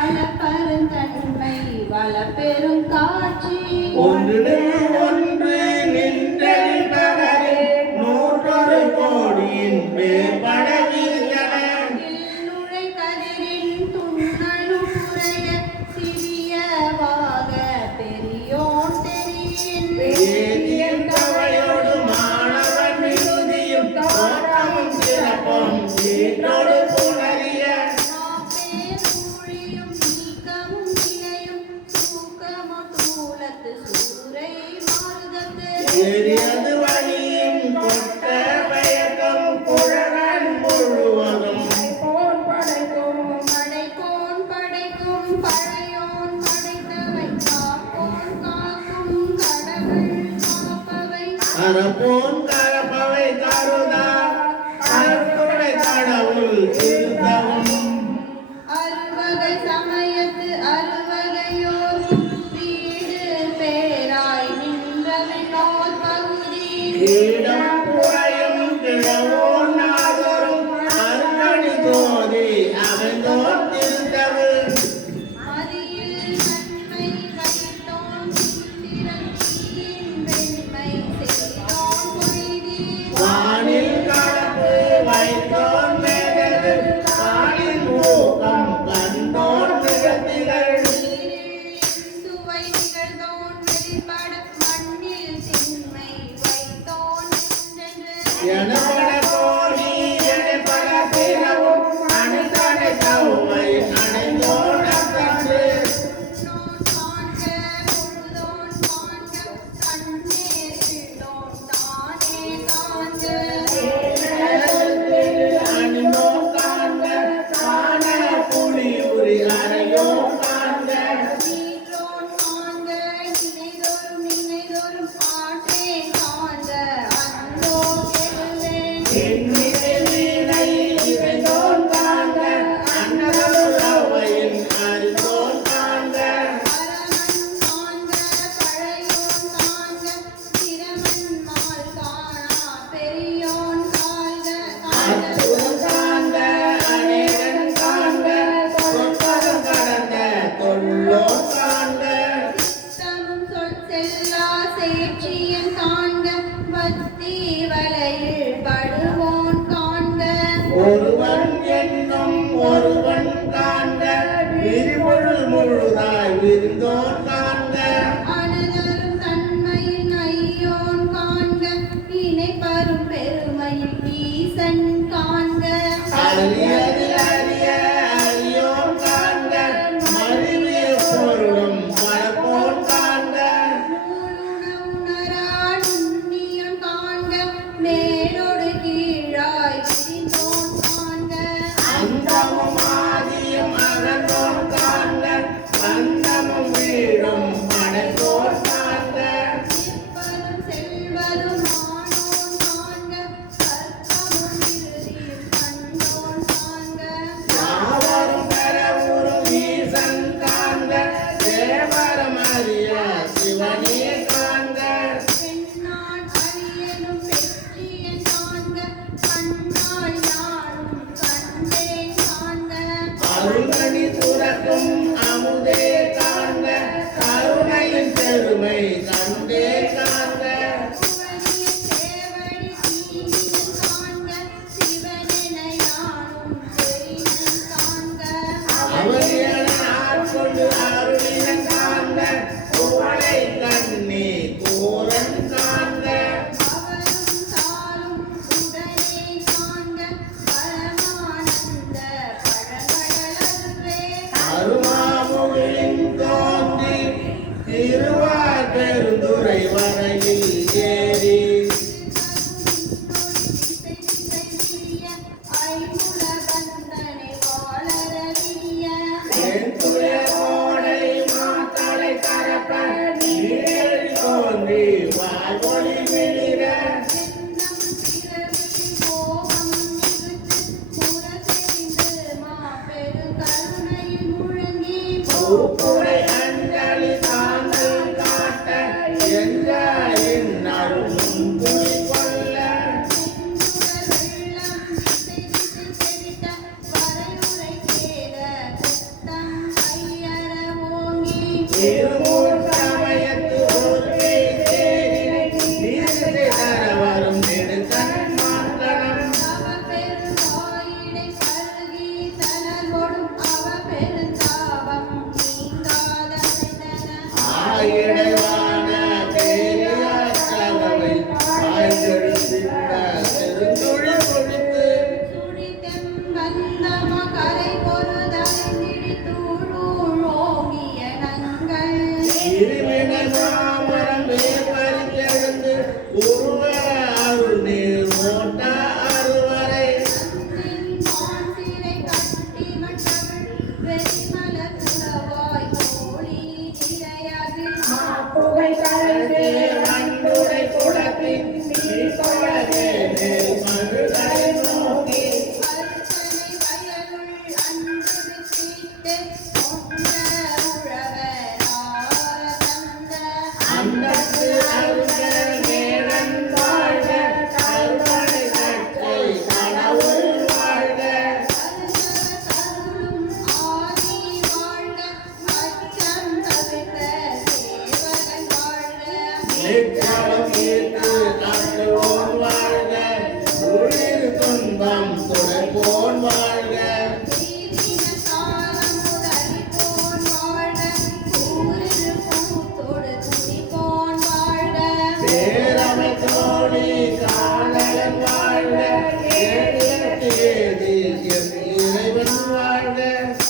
அளப்பெருந்தன்மை வளப்பெரும் காட்சி ஒன்று நின்றவரே நூற்றொரு கோடியின் மேற்படவில்லை நுழை கதிரின் துண்ணலுடைய சிறியவாக பெரியோன் தெரியின் கவையோடு மாணவன் மிகுதியும் தோற்றமும் சிறப்பும் வீட்டோடு புணரிய எரியது வழியும் கொட்ட பயக்கம் குழகன் முழுவதும் படைப்போன் படைக்கும் பழையோன் படைத்தவை காப்போன் காக்கும் கடவுள் காப்பவை அறப்போன் கரப்பவை கருதா அருளுடை கடவுள் இருத்தவும் அறுவகை சமயத்து அறுவகையோரும் வீடு பேராய் நின்றவினோர் பகுதி கீடம் புறையும் கிழவோன் நாதரும் அருங்கணி தோதி அமைந்தோர் திருத்தவில் மதியில் நன்மை வைத்தோன் திறத்தியின் வெண்மை செய்தோன் பொய்தி வானில் கடப்பு வைத்தோன் மேகது காலின் ஊக்கம் கண்டோன் திகழ்த்திகள் சுவை நிகழ்ந்தோன் வெளிப்பட மண்ணில் திண்மை வைத்தோன் என்றென்று எனப்பட கோடி எனப்பட பிறவும் அணிதடை தவ்வை அடைந்தோன் அக்கன்று உன்னோன் காண்க பொழுதோன் காண்க கண்ணேறிட்டோன் தானே காண்க அணிந்தோன் காண்க காண புலியுரி அறையோன் காண்க நீற்றோன் காண்க நினைதோறும் நினைதோறும் ஆற்றே காண்க அந்தோ கெழுவேன் எண்ணினை வீணை இறைந்தோன் காண்க அன்னதருள் அவையின் அறிந்தோன் காண்க பரமன் காண்க பழையோன் காண்க திறமன் மால் காணா பெரியோன் காண்க அற்புதம் காண்க அநேகன் காண்க சொற்பதம் கடந்த தொல்லோன் காண்க சித்தமும் சொல் செல்லா சேட்சியன் காண்க பக்தி வலையில் படுவோன் காண்க ஒருவன் என்னும் ஒருவன் காண்க விரிபொருள் முழுதாய் விரிந்தோன் காண்க அனதரும் தன்மையின் ஐயோன் காண்க இணைப்பரும் பெருமையில் ஈசன் காண்க அறியது அறிய அறியோன் காண்க மருவிய பொருளும் மரப்போன் காண்க நூலுண உணரா நுண்ணியன் காண்க மேலோடு கீழாய் விரிந்தோன் காண்க அந்தமும் ஆதியும் அகன்றோன் காண்க அந்தமும் வீடும் அடைந்தோன் காண்க நிற்பதும் செல்வதும் ஆனோன் காண்க கற்பமும் இறுதியும் கண்டோன் காண்க யாவரும் பெறவுறும் ஈசன் காண்க தேவரம் அறிய சிவனே காண்க பெண்ணான் அரியனும் பெற்றியன் காண்க கண்ணால் யானும் கண்டேன் காண்க அருள்மணி துறக்கும் அமுதே காண்க கருணையின் பெருமை கண்டே காண்க புவனிய சேவடி தீனியன் காண்க சிவனென யானும் தெரினன் காண்க அவனியன ஆட்கொண்டு அருளினன் காண்க புவளை கண்ணி தூரன் காண்க அவரும் தாளும் உடனே காண்க பரமானந்த பழகடலதுவே அருமாமுகிலின் தோன்றி திருவார் பெருந்துரை வரையில் ஏறி ஐமுல பந்தனை வாழறவிய தென்துய கோடை மாத்தளை கரப்ப நீர் தோன்றி வாழ்வொளி மிளிர சென்னம் சிறவி கோபம் நிகுத்து புறத்தெறிந்து மாபெரு கருணையில் முழங்கி பூப்புரை அஞ்சலி தாங்கள் காட்ட என்ற அருளும் துணி கொள்ள வெள்ளம் திசை திசை செவிட்ட வரையுறை கேத குத்தம் திருமூல் சமயத்து ஒருமை தேரினை நீரிசை தர வரும் நெடுங்கண் மாந்தனம் அவ பெருவாயிடை பருகி தனர்கொடும் அவ பெருந்தாபம் நீங்காதன ஆயிடைவான பெரியார் தகவை ஆய்ந்தெழுத்திட்ட பெருந்தொழில் பொழித்து சுடித்தெம்பந்தம கரை பொருதலை தூழோங்கிய நங்கள் இருவினன் மாமரம் வேப்பறிந்தெழுந்து உருவ அருள் நீர் ஓட்ட அருவரை மாசிலை கட்டி மற்றவள் வெறிமல குலவாய் கோழி திரையது வண்டுடை குளத்தின் நீர்கொளவே மதுரை நோக்கி அர்ச்சனை வயலுள் அன்று வித்திட்டு கொண்ட உழவரார தந்த அந்தத்து அருக நேரன் வாழ்க கருணை கட்டை கடவுள் வாழ்க அருளும் ஆதி வாழ்க அச்சம் தவிர்த்த சேவகன் வாழ்க நிச்சயம் ஈர்த்து காட்டுவோன் வாழ்க உயிர் துன்பம் துடைப்போன் வாழ்க தீவின காலம் முதலிப்போன் வாழ்க ஊரில் பூத்தோடு துணிப்போன் வாழ்க பேரமை தோழி காதலன் வாழ்க ஏழி இறைவன் வாழ்க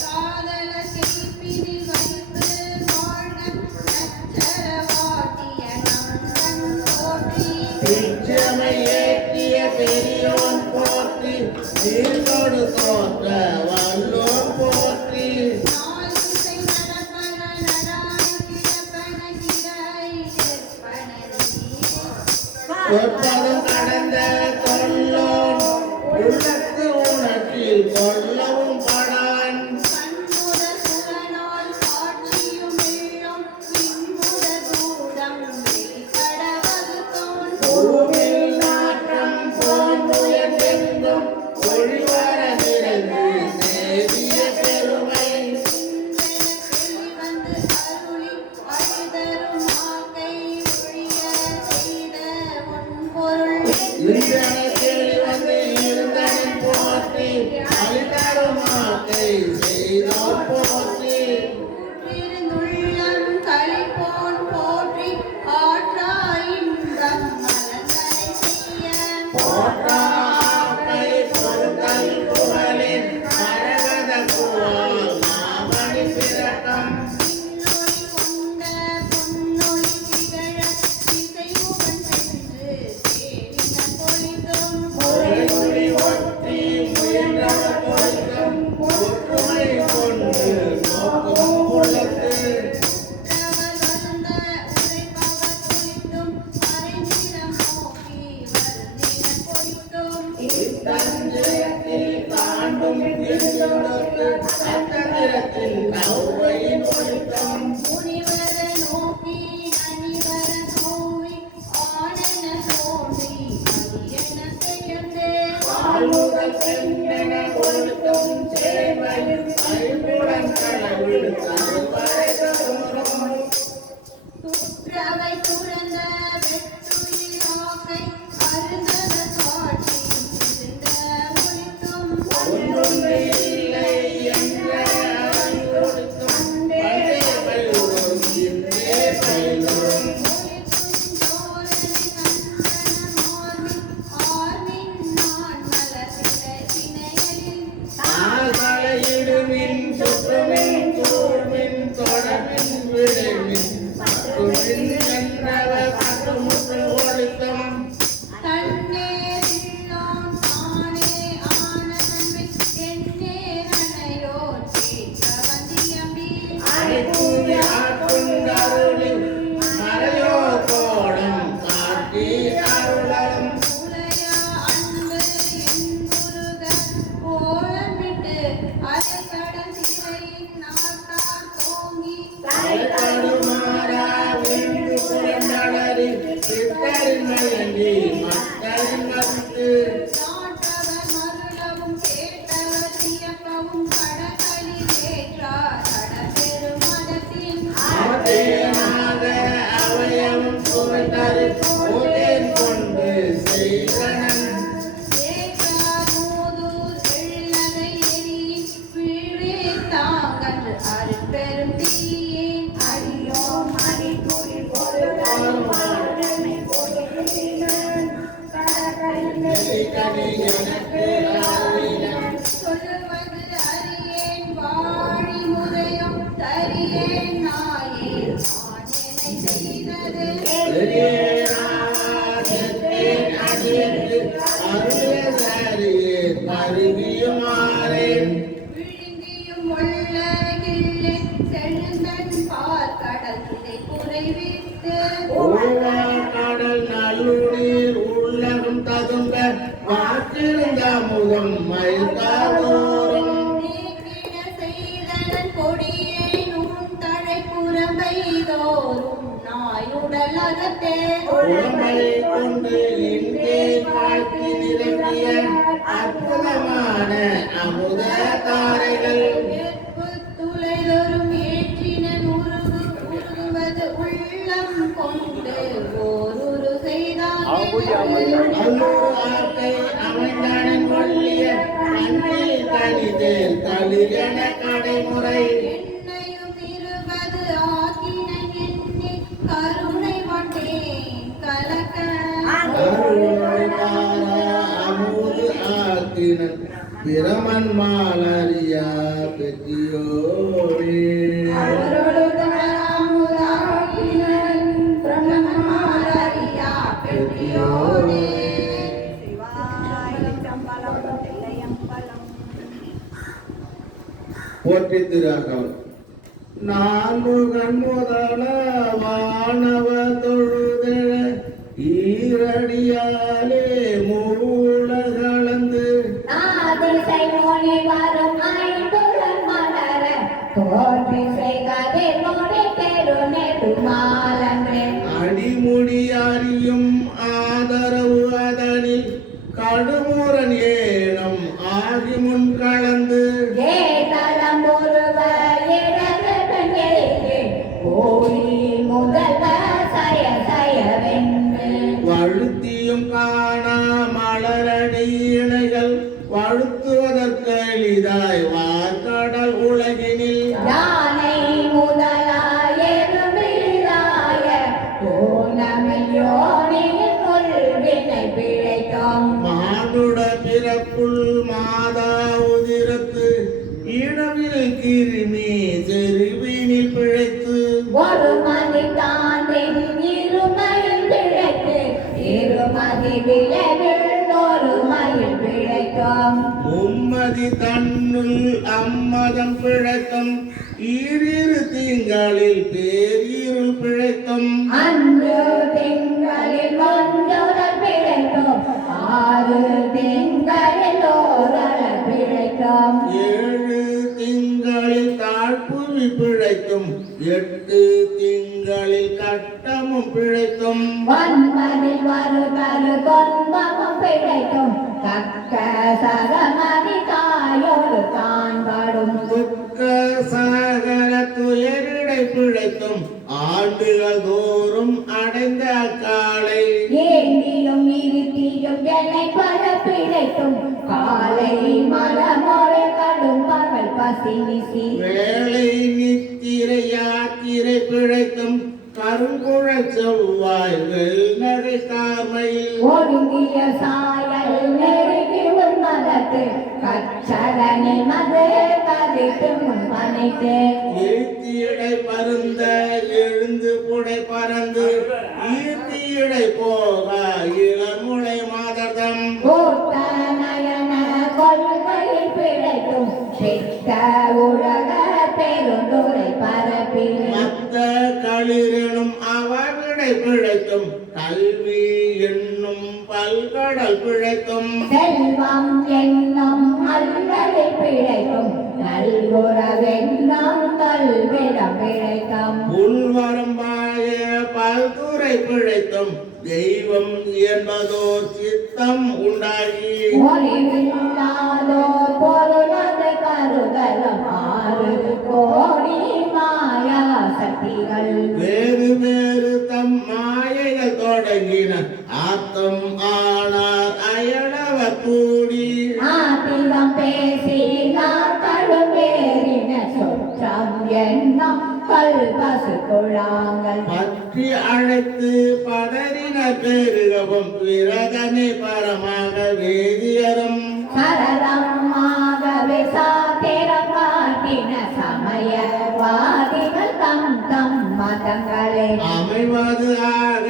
காதல சிப்பினில் வைத்து வாழ்க நச்சரவாட்டிய நந்தன் போற்றி பிச்சமை ஏற்றிய பெரியோன் போற்றி நீர்கொடு தோற்ற வல்லோன் போற்றி நாளிசை நடப்பன நடாய் கிடப்பன கிடாய் கிடப்பன சொற்பதும் கடந்த கொல்லோன் உள்ளத்து உணர்ச்சில் கொல்லவும் படான் கண்முத சுரனால் காட்சியும் இல்லம் பின்முத தூரம் வெளிப்பட வகுத்தோன் பூவில் நாட்டம் போன்றுயர்ந்தெங்கும் ஒளிவர நிறைந்து தேவிய பெருமை வந்து அருளி அழுதரும் ஆக்கை ஒழிய செய்த பொன்பொருள் இந்தனத்தில் வந்து இருந்தனின் போற்றி அழிதருமாக்கை செய்தோர் போற்றி கூற்றிருந்துள்ளம் களிப்போன் போற்றி ஆற்றா இன்பம் மலர்ந்தனை செய்ய போற்றாக்கை பொருத்தல் புகழின் மரகத புகழ் மாமணி பிறக்கம் பின்னொழி கொண்ட பொன்னொழி திகழ திசைமுகன் சென்று தேடின பொழிதும் மொழி ஒற்றி முயன்றவர் பொழிக்கும் ஒற்றுமை கொண்டு நோக்கும் உள்ளத்து உற்றவர் வந்த உரைப்பவர் குறித்தும் மறைந்திடம் நோக்கி வருந்தின பொழித்தும் இத்தந்திரத்தில் தாண்டும் எண்ணொடுக்கு அத்தந்திரத்தில் கௌவையின் ஒழுக்கம் முனிவர நோக்கி நனிவர கோவி ஆனன தோன்றி அரியன பெயர்ந்தே ஆளுதல் பெண்ணென ஒழுக்கம் சேவை ஐம்புடன் கடவுள் கருவறை தரும் துற்றவை துறந்த வெற்றுயிராக்கை அருந்தத காட்சி இருந்த ஒளித்தும் ஒன்றும் இல்லை என்ற அறிவோடு அன்று அருட்பெரும் தீயே அடியோம் மணிபுரி பொருளாம் வாழ்மை பொருளினன் கனி எனக்கு ஆவினன் சொல்லுவது அறியேன் வாழி முறையும் தரியேன் நாயேன் நான் என்னை செய்தது விழுங்கியும் உள்ள கிள்ளை செழுந்தன் பார்க்கடல் இதை குறைவித்து கடல் நல்லுடீர் உள்ளகம் ததும்ப வாக்கிருந்த முகம் மயக்காதோறும் நீக்கிட செய்தனன் கொடியேன் உன் தழை புறம்பை தோறும் நாயுடல் அகத்தே உடம்பை கொண்டு இங்கே காட்சி நிரம்பிய அற்புதமான அமுத தாரைகள் துளைதொரும் ஏற்றினன் உருகுவது உள்ளம் கொண்டு ஓருரு செய்தான் அல்லூர் ஆக்கை அமைந்தானன் கொள்ளிய அன்பில் தனிதேல் தளிரென கடைமுறை என்னையும் 20 ஆக்கினன் எண்ணி கருணை கொண்டேன் கலக்க அமுது ஆக்கினன் பிரமன் மாலரியா பெற்றியோரே போற்றி திராகம் நான்முகன் முதல வானவ தொழுத ஈரடியாலே மூல கலந்து அடிமுடியாரியும் ஆதரவு அதனில் கடுமுரன் ஏனம் ஆகி முன் கலந்து வழுத்தியும் காணா மலரடி இணைகள் வழுத்துவதற்கு எளிதாய் வார்கடல் உலகினில் யானை முதலாயிருமில்லாய ஓனமையோனின் வினை பிழைக்கும் மானுட பிறப்புள் மாதா உதிரத்து இனவில் கிருமி செருவினில் பிழைத்து ஒரு மதி தாண்டின் இருமையில் பிழைத்து இருமதி விளைவில் ஒரு மயில் பிழைக்கும் மும்மதி தன்னுள் அம்மதம் பிழைக்கும் ஈரிரு திங்களில் பேரிருள் பிழைக்கும் அன்று திங்களில் ஒன்றொரு பிழைக்கும் 6 திங்களில் ஓரளவு பிழைக்கும் 7 திங்களில் தாழ்ப்புவி பிழைக்கும் 8 திங்களில் கட்டமும் பிழைக்கும் வன்மதில் வருதரு கொன்பமும் பிழைக்கும் தக்க சகமதி தாயோடு காண்படும் துக்க சகல துயரிடை பிழைக்கும் ஆண்டுகள் தோறும் அடைந்த காலை ஏந்தியும் இருத்தியும் என்னை பல பிழைக்கும் காலை மலமொழி கடும் பகல் பசி நிசி வேலை நித்திரை யாத்திரை பிழைக்கும் கருங்குழல் செவ்வாய் வெல்நகை கார்மையில் ஒடுங்கிய சாயல் நெருங்கி உன்மதத்து கச்சரனில் மது கதித்து முன்மனைத்து ஈர்த்தியடை பருந்த எழுந்து புடை பறந்து ஈர்த்தியடை போக இளமுளை மாதர்தம் கூட்ட நயன கொள்கையில் பிழைக்கும் சித்த உலக பெருந்துரை பரப்பில் மத்த களிரெனும் அவவிடை பிழைக்கும் கல்வி என்னும் பல்கடல் பிழைக்கும் செல்வம் என்னும் அல்லலில் பிழைக்கும் நல்குறவென்னும் கல்விடம் பிழைக்கும் உள்வரம்பாய பல்துறை பிழைக்கும் தெய்வம் என்பதோர் சித்தம் உண்டாகி ஒளிவில்லாதோ பொருளது கருதலும் 6 கோடி மாயா சக்திகள் வேறு வேறு தம் மாயைகள் தொடங்கின ஆத்தம் ஆனார் அயலவர் கூடி ஆத்திரம் பேசி நாட்களும் வேறின சொற்ற எண்ணம் கல்பசு குழாங்கள் பற்றி அழைத்து பதறின பெருகவும் விரதனை பரமாக வேதியரும் சரளமாகவே சாத்திரம் காட்டின சமயவாதிகள் தம் மதங்களே அமைவது ஆக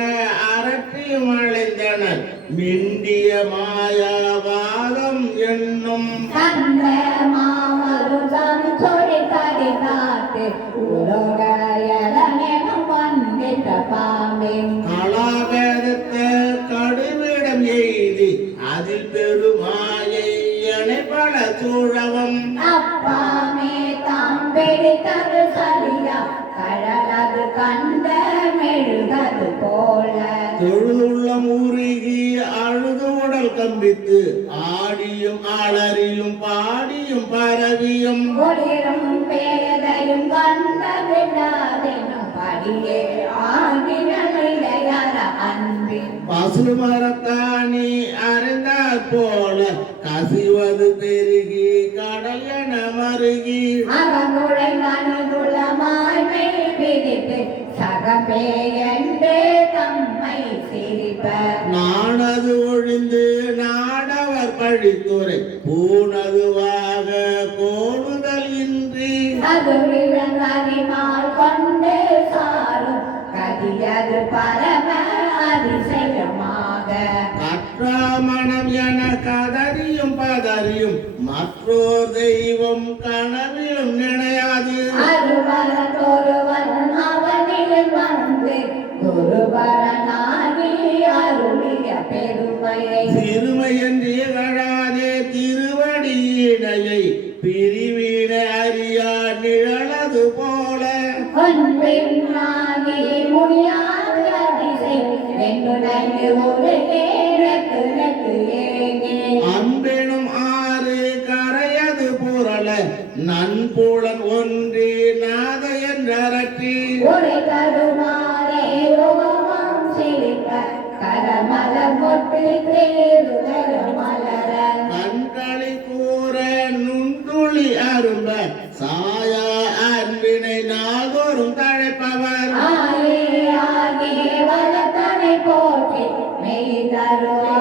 அரற்றி மழைந்தனர் மிண்டிய மாயாவாதம் என்னும் கந்த மாமருதம் சொல்லி கடிகாட்டு உலக எலனெனும் வந்திட்ட பாம்பின் கலாவேதத்தை கடுவிடம் எய்தி அதில் பெருமாயை பல சூழவும் அப்பாமே தாம் பிடித்தது சரியா கடலது கண்ட மெழுகது போல தொழுதுள்ள மூருகி அழுது உடல் கம்பித்து ஆடியும் அலறியும் பாடியும் பரவியும் ஒளிரும் பேதையும் கண்ட விடாதெனும் படியே ஆகினார அன்பின் பசுமரத்தானி அறிந்தாற் போல கசிவது பெருகி கடல் என மருகி அவனுடைய மனுகுலமாய் பிடித்து சகபே என்றே தம்மை சிரிப்பர் நாணது ஒழிந்து நாடவர் பழித்துரை பூணதுவாக கோணுதல் இன்றி அது விழங்கரிமால் கொண்டு சாரும் கதியது பரம அதிசயமாக கற்றாமணம் என கதறியும் பதறியும் மற்றோர் தெய்வம் கனவிலும் நினையாது அருவரொருவன் அவனில் வந்து குருவரனாகி அருளிய பெருமையை சிறுமை என்று கழாதே திருவடியினையை பிரிவின அறியா நிழலது போல ஒன்றினாகி முடியாத அதிசை வெண்ணுடைந்து ஒரு கேரக்கு ஏனே அன்பெனும் ஆறு கரையது புரள நன்புலன் ஒன்றி நாத என்றரற்றி ஒரு கருமாறே ரோமம் சிரிக்க கரமல மொட்டு தேருதல் மலர கண்களி கூற நுண்துளி அரும்ப சாயா அன்பினை நாள்தோறும் தழைப்பவர் ஆயே ஆகே வளத்தனை போற்றி கைதரவல்ல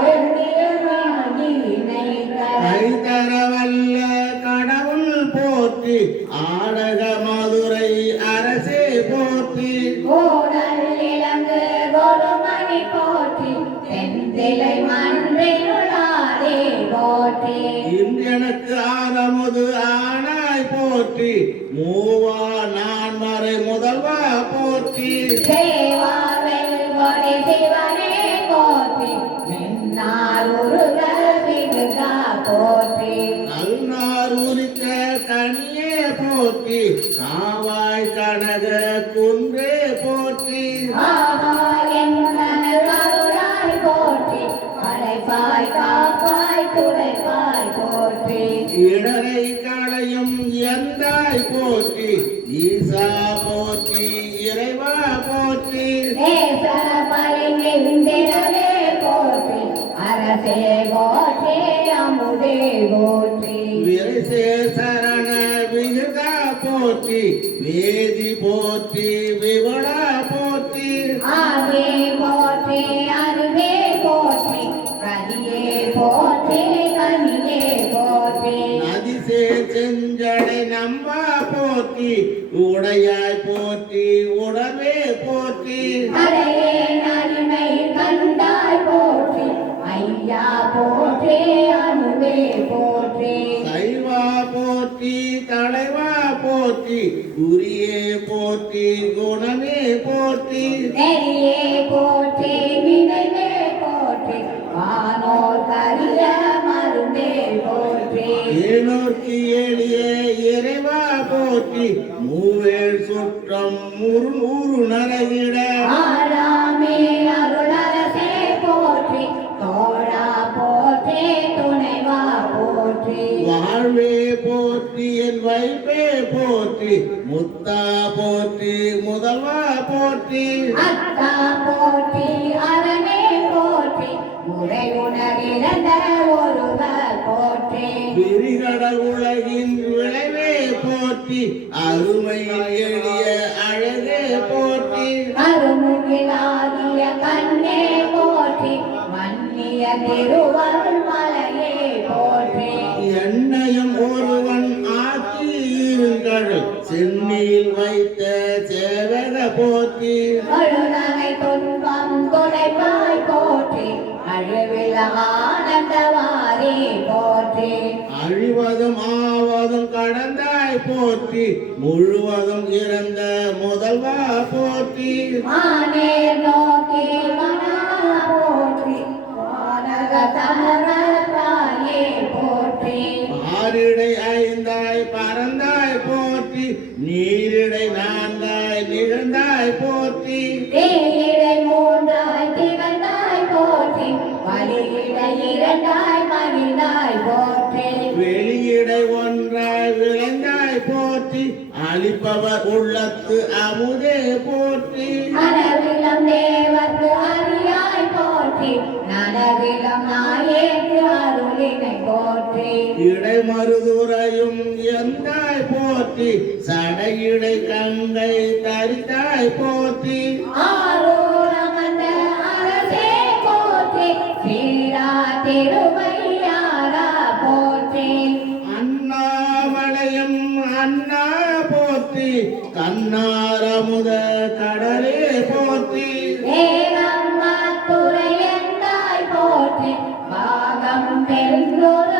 கடவுள் போற்றி ஆடக மதுரை அரசே போற்றி ஓடல் இளங்கு கொருமணி போற்றி தெந்திலை மன்றினுளாரே போற்றி இன்றெனக்கு ஆரமுது ஆனாய் போற்றி மூவா நான் மறை முதல்வா போற்றி தேவாவில் கொடி சிவனே போற்றி மின்னாருருகள் விடுகா போற்றி நல்நார் உரித்த கனியே போற்றி காவாய் கனக குன்றே போற்றி ஆஹா என்னர் அருளாய் போற்றி படைப்பாய் காப்பாய் துடைப்பாய் போற்றி இடரை களையும் எந்தாய் போற்றி ஈசா போற்றி இறைவா போற்றி தேச பலிங்கின்றே போற்றி அரசே போற்றி அமுதே போற்றி விரைசே சரண விகிதா போற்றி வேதி போற்றி விவடா போற்றி ஆவே போற்றி அருவே போற்றி கதியே போற்றி கனியே போற்றி நதிசே செஞ்சடை நம்பா போற்றி உடையாய் போற்றி உடவே போற்றி அடையே நன்மை கண்டாய் போற்றி ஐயா போற்றி அனுவே போற்றி சைவா போற்றி தலைவா போற்றி குரியே போற்றி குணமே போற்றி நெறியே போற்றி நினைவே போற்றி வானோர் கரிய மருந்தே போற்றி ஏனோர்க்கு எளிய இறைவா போற்றி மூவேள் சுற்றம் நூறு நரகிட ஆராமே அருளரசே போற்றி தோழா போற்றி துணைவா போற்றி வாழ்வே போற்றி என் வைப்பே போற்றி முத்தா போற்றி முதல்வா போற்றி அத்தா போற்றி அரணே போற்றி முறை உணர்ந்த ஒருவர் போற்றி விரிகட உலகின் விளைவே போற்றி போற்றி அருமையில் எளிய அழகே போற்றி அருமுகிலாகிய கண்ணே போற்றி மன்னிய திருவருள் மலையே போற்றி என்னையும் ஒருவன் ஆக்கியிருங்கள் சென்னியில் வைத்த சேவக போற்றி அழுநகை துன்பம் துடைப்பாய் போற்றி அழிவில ஆனந்தவாரி போற்றி அழிவதும் ஆவதும் கடந்தாய் போற்றி முழுவதும் இறந்த முதல்வா போற்றி மானே நோக்கி மனா போற்றி வானக தமரத்தாயே போற்றி ஆறிடை ஐந்தாய் பறந்தாய் போற்றி நீரிடை நான்காய் நிகழ்ந்தாய் போற்றி தீயிடை மூன்றாய் திகழ்ந்தாய் போற்றி வலியிடை இரண்டாய் மகிழ்ந்தாய் போற்றி வெளியிடை ஒன்றாய் விளைந்தாய் போற்றி அளிப்பவர் உள்ளத்து அமுதே போற்றி அனவிலம் தேவர்க்கு அறியாய் போற்றி நனவிலம் நாயேக்கு அருளினை போற்றி இடைமருதுரையும் எந்தாய் போற்றி சடையிடை கங்கை தரித்தாய் போற்றி ஆரூரமந்த அரசே போற்றி ஸ்ரீரா திருவையாரா போற்றி அண்ணாமலையும் அண்ணா போற்றி கண்ணாரமுத கடலே போற்றி ஏகம்பத்துரையந்தாய் போற்றி பாகம் பெருந்தொருவானாய்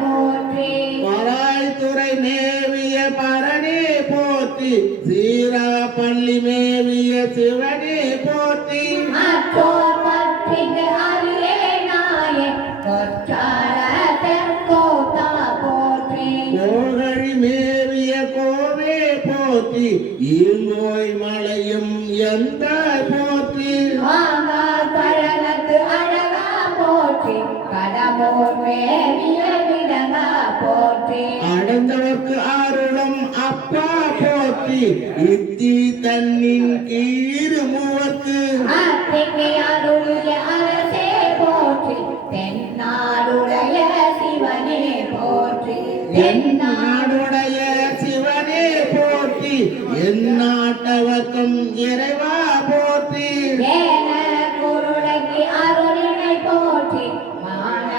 போற்றி பராய்த்துறை மேவிய பரணே போற்றி சீரா பள்ளி மேவிய சிவனே போற்றி மற்றோர் பற்றிக்கு அறியே நாயே கொற்றார தெற்கோத்தா போற்றி கோகழி மேவிய கோவே போற்றி ஈங்கோய் மலையும் எந்த போற்றி மாங்கார் பழனத்து அழகா போற்றி கடம்பூர் மேவிய விடங்கா போற்றி அடைந்தவர்க்கு அருளும் அப்பா போற்றி இத்தி தன்னின் கீழ் மூவர்க்கு அத்திக்கு அருளிய அரசே போற்றி தென்னாடுடைய சிவனே போற்றி எந்நாடுடைய சிவனே போற்றி எந்நாட்டவர்க்கும் இறைவா போற்றி ஏன குருளைக்கு அருளினை போற்றி மான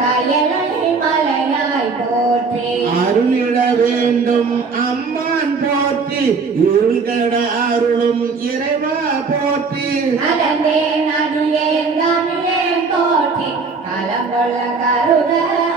கயலை மலையாய் போற்றி அருளிட வேண்டும் அம்மான் போற்றி இருள்கட அருளும் இறைவா போற்றி நடந்தே நடியே தமிழே போற்றி கலங்கொள்ள கருத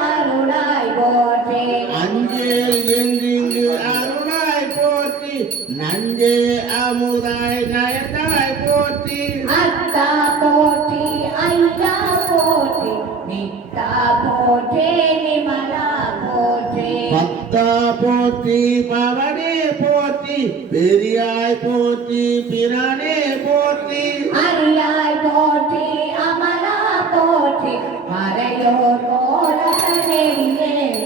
அருளாய் போற்றி அஞ்சேல் எங்கிங்கு அருளாய் போற்றி நஞ்சே அமுதாய் நயந்தாய் போற்றி அத்தா போற்றி ஐயா போற்றி நித்தா போற்றி நிமலா போற்றி பக்தா போற்றி பவனே போற்றி பெரியாய் போற்றி பிரானே போற்றி அரியாய் போற்றி அமலா போற்றி மறையோர் போலே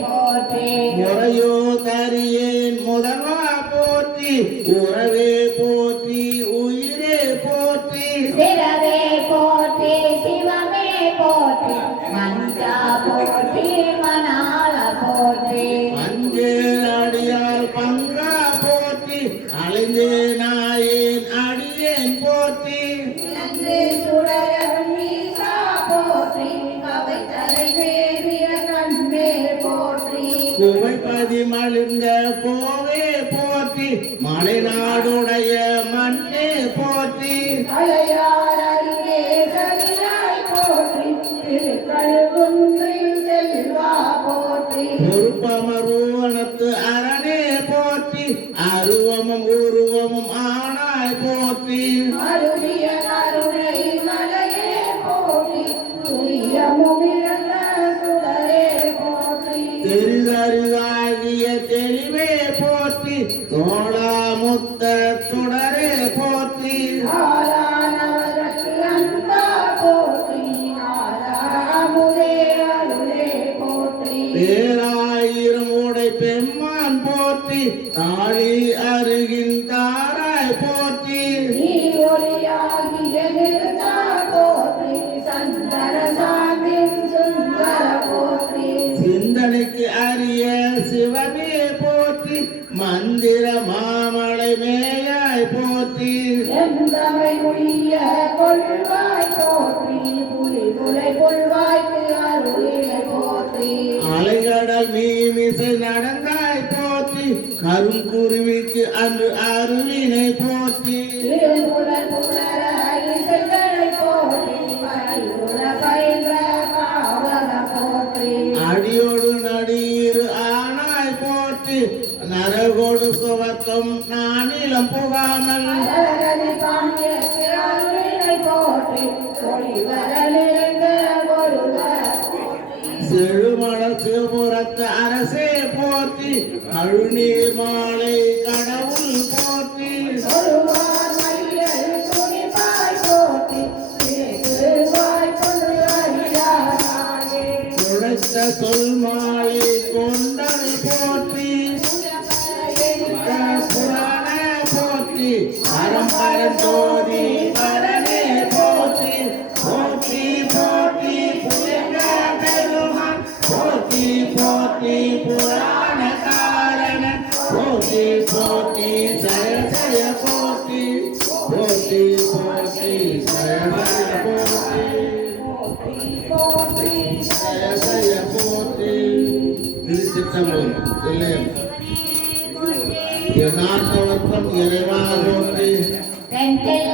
போற்றி முறையோ தரியேன் முதல்வா போற்றி உறவே போற்றி உயிரே போற்றி சிறவே போற்றி சிவமே போற்றி மஞ்சா போற்றி மணால போற்றி அஞ்சேன் அடியால் பங்கா போற்றி அலைந்தே நாயேன் அடியேன் போற்றி இலங்கு சுடரும் ஈசா போற்றி அவை தலைவேறிய கண்மேல் போற்றி குவைப்பதி மலிந்த கோவே போற்றி மலைநாடுடைய மண்ணே போற்றி அலையார் அருகே கலியாய் போற்றி திருக்கழுகுன்றில் செல்வா போற்றி பொறுப்பமருவனத்து அரணே போற்றி அருவமும் உருவமும் ஆனாய் போற்றி அருளிய கருணை மலையே போற்றி துரியமுமிழந்த சுடரே போற்றி தெரிதறிவாகிய தெளிவே போற்றி தோளாமுத்த சுடரே போற்றி ஆளானவருக்கு அன்பா போற்றி ஆளாமுதே அருளே போற்றி பேராயிரம் உடை பெம்மான் போற்றி தாழி அருகின் தாராய் போற்றி நீ ஒளியாகிய நிறுத்தா போற்றி சந்தர சாந்தின் சுந்தர போற்றி சிந்தனைக்கு அரிய சிவமே போற்றி மந்திர மாமலை மேயாய் போற்றி எந்தமை உய்ய கொள்வாய் போற்றி புலி புலை கொள்வாய்க்கு அருளினை போற்றி அலைகடல் மீமிசை நடந்தாய் போற்றி கருங்குருவிக்கு அன்று அருவினை போற்றி இருமுடன் புணர இசைகளை போற்றி பயிலுற பயின்ற பாவக போற்றி அடியோடு நடியிரு ஆனாய் போற்றி நரகோடு சுவத்தம் நானிலம் புகாமல் அழகதி பாண்டியக்கு அருளினை போற்றி ஒளிவரலிருந்த ஒருவர் செழுமண சிவபுரத்து அரசே போற்றி கழுநீர் மாலை கடவுள் போற்றி ஒருவார் மையல் துணிப்பாய் போற்றி திருவாய் கொண்டு அறியாதே உழைத்த சொல் மாலை கொண்டல் போற்றி புராண போற்றி அறம்பரம் ஜோதி பரனே போற்றி போற்றி போற்றி புலிங்க பெருமான் போற்றி போற்றி புராண காரணன் போற்றி போற்றி ஜய ஜய போற்றி போற்றி போற்றி ஜய ஜய போற்றி போற்றி ஜய ஜய போற்றி திருச்சிற்றம்பலம் இல்லை நாட்டவர்க்கம் இறைவா போற்றி